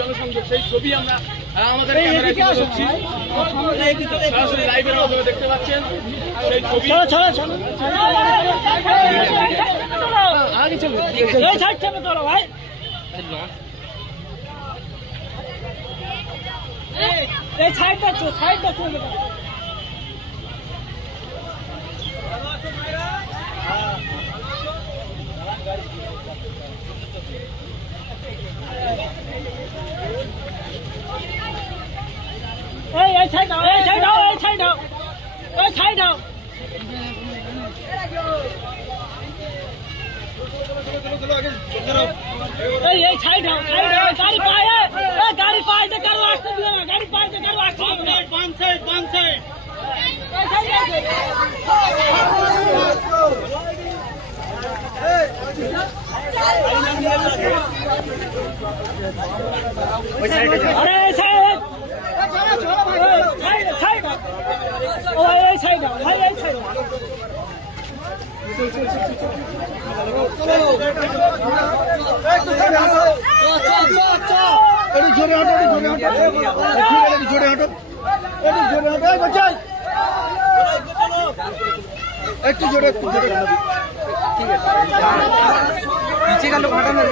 জনসংযোগ সেই ছবি আমরা আমাদের সরাসরি লাইভের মাধ্যমে দেখতে পাচ্ছেন সেই ছবি আগে চলুন ভাই এই সাইডটা চলে এই সাইড দাও এই সাইড দাও এই সাইড দাও এই সাইড দাও এই সাইড দাও গাড়ি পায়ে দে কারো আসতে দিও না গাড়ি পায়ে দে কারো আসতে দিও না বাম সাইড আরে সাইড ও এই সাইড ভাই এই সাইড জোরে হাঁটো একটু জোরে ঠিক আছে নিচে গেল ফাটানো